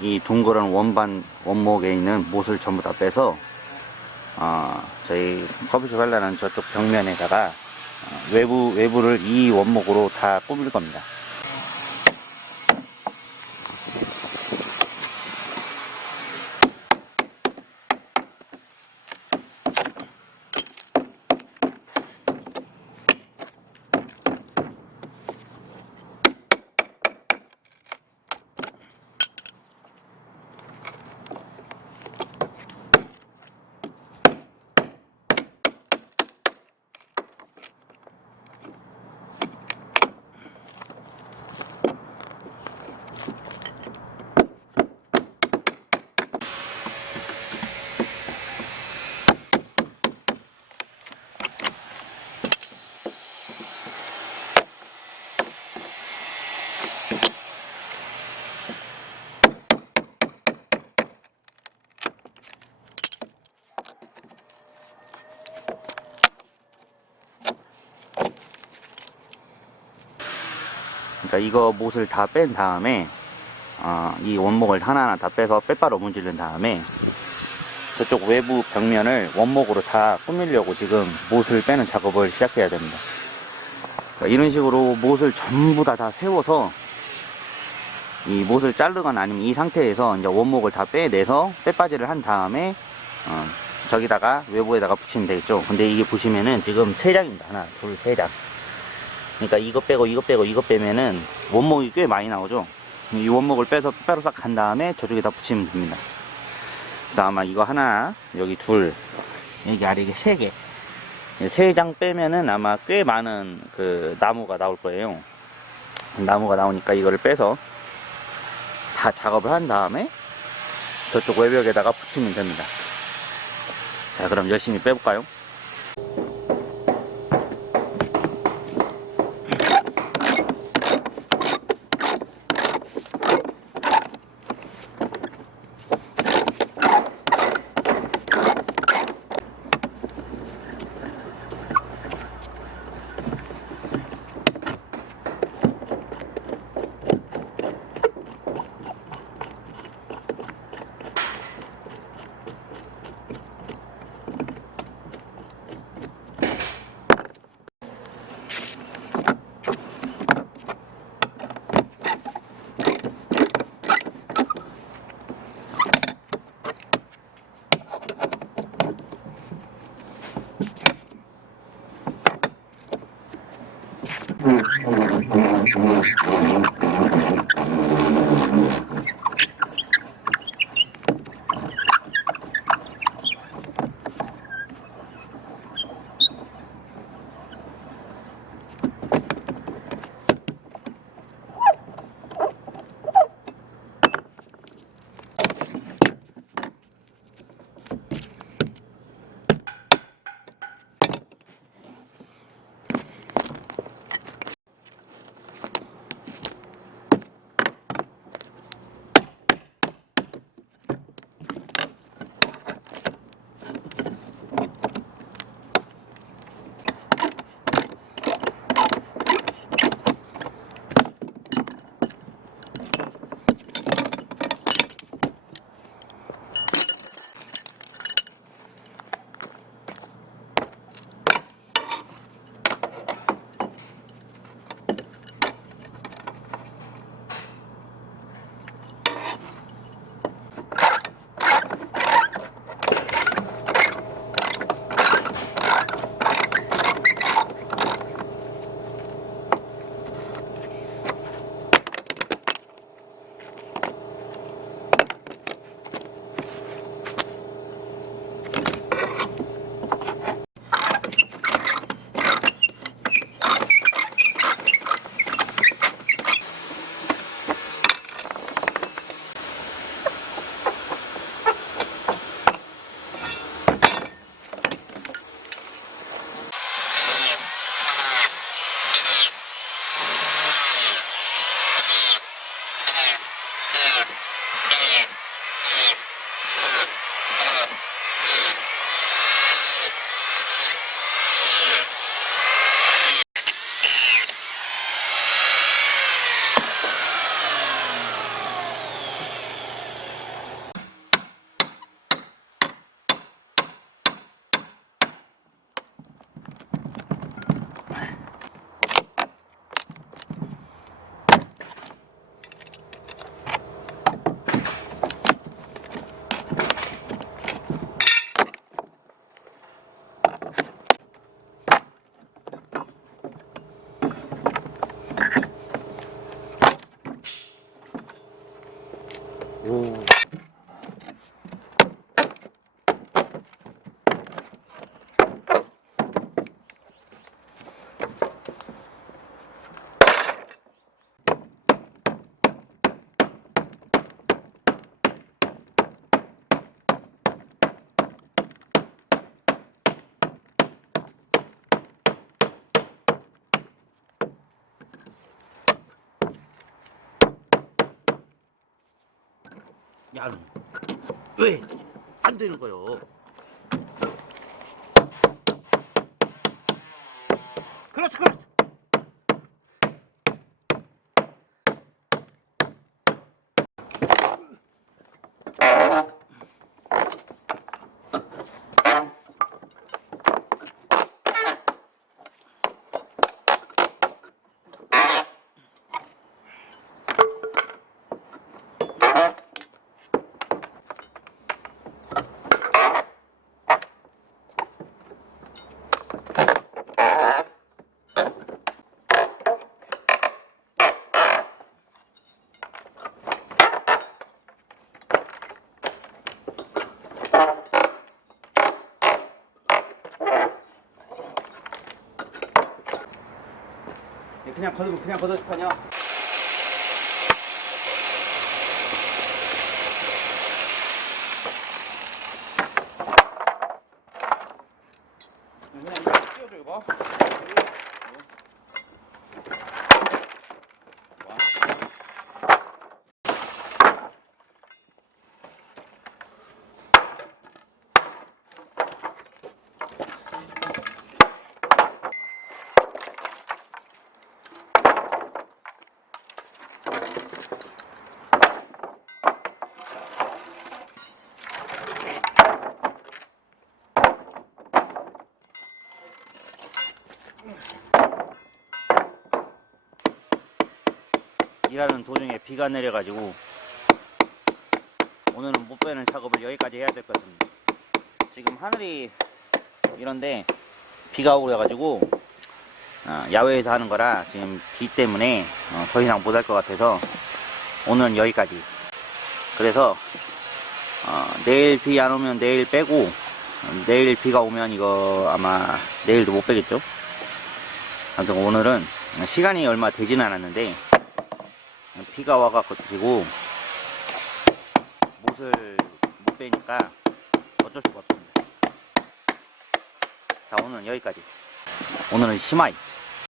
이 둥그런 원반 원목에 있는 못을 전부 다 빼서 어, 저희 커피숍 하려는 저쪽 벽면에다가 어, 외부 외부를 이 원목으로 다 꾸밀 겁니다. 그러니까 이거 못을 다 뺀 다음에 어, 이 원목을 하나하나 다 빼서 빼바로 문지른 다음에 저쪽 외부 벽면을 원목으로 다 꾸미려고 지금 못을 빼는 작업을 시작해야 됩니다. 그러니까 이런 식으로 못을 전부 다 다 세워서 이 못을 자르거나 아니면 이 상태에서 이제 원목을 다 빼내서 빼빠지를 한 다음에 어, 저기다가 외부에다가 붙이면 되겠죠. 근데 이게 보시면은 지금 세 장입니다. 하나, 둘, 세 장. 그러니까 이거 빼고 이거 빼고 이거 빼면은 원목이 꽤 많이 나오죠. 이 원목을 빼서 빼로 싹 간 다음에 저쪽에다 붙이면 됩니다. 그래서 아마 이거 하나, 여기 둘, 여기 아래 이게 세 개. 세 장 빼면은 아마 꽤 많은 그 나무가 나올 거예요. 나무가 나오니까 이거를 빼서 다 작업을 한 다음에 저쪽 외벽에다가 붙이면 됩니다. 자, 그럼 열심히 빼볼까요? Thank you. 왜? 안 되는 거요? 그렇지, 그렇지. 그냥 걷으면 그냥 걷을 거냐? 그냥 띄워줘 이거. 일하는 도중에 비가 내려가지고 오늘은 못 빼는 작업을 여기까지 해야 될 것 같습니다. 지금 하늘이 이런데 비가 오고 그래가지고 어, 야외에서 하는 거라 지금 비 때문에 어, 더 이상 못 할 것 같아서 오늘은 여기까지. 그래서 어, 내일 비 안 오면 내일 빼고 어, 내일 비가 오면 이거 아마 내일도 못 빼겠죠. 아무튼 오늘은 시간이 얼마 되지는 않았는데 비가 와갖고 지고 못을 못 빼니까 어쩔 수가 없습니다. 자 오늘은 여기까지. 오늘은 심하이.